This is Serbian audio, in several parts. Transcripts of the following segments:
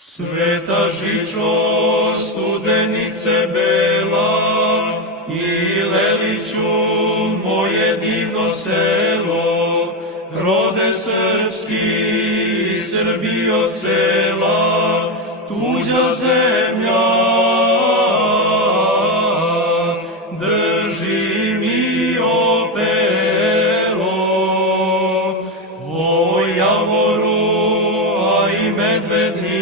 Sveta žičo, studenice bela, i Leliću, moje divno selo, rode srpski i Srbijo cela, tuđa zemlja, drži mi opelo. O Javoru, a i Medvedniku,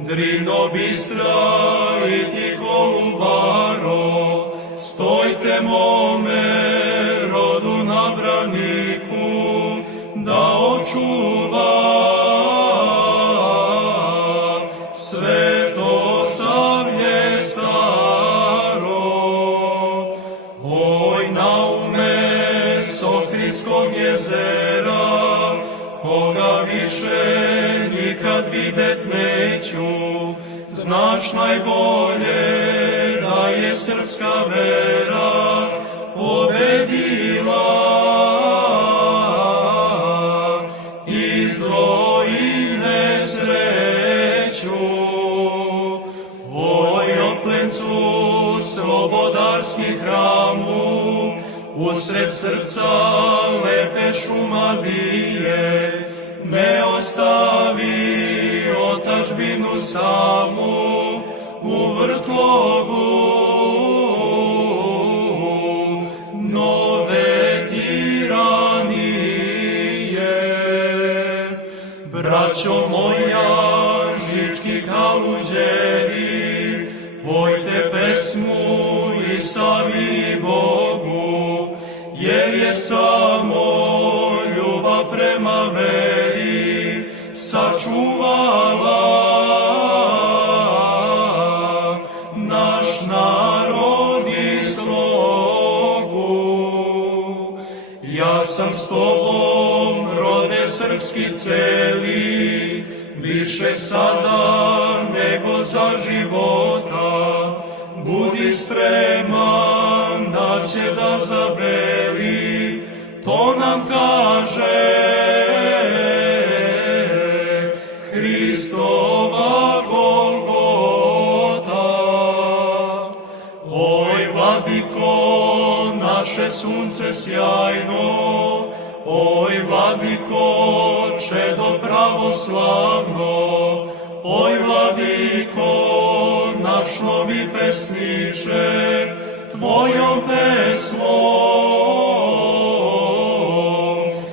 Drino Bistra i ti Kolubaro, stojte mome rodu na braniku, da očuva sveto savlje staro. Oj, Naume s Ohridskog jezera, koga više nikad videt neću, znaš najbolje da je srpska vera pobedila i zlo i nesreću. Oj, Oplencu, slobodarski hramu, usred srca lepe Šumadije, ne ostavi otadžbinu samu u vrtlogu nove tiranije. Braćo moja, žički kaluđeri, pojte pesmu i slavi Bogu, jer je samo ljubav prema veri sačuvala naš narod i slogu. Ja sam s tobom, rode srpski celi, više sada nego za života, budi spreman da će da zabeli, to nam kaže Hristova Golgota. Oj, Vladiko, naše sunce sjajno, oj, Vladiko, čedo pravoslavno, oj, Vladiko, naš novi pesniče, tvojom pesmom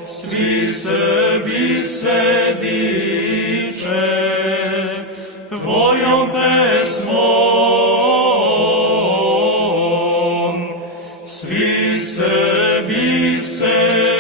svi Srbi se diče. Tvojom pesmom svi Srbi se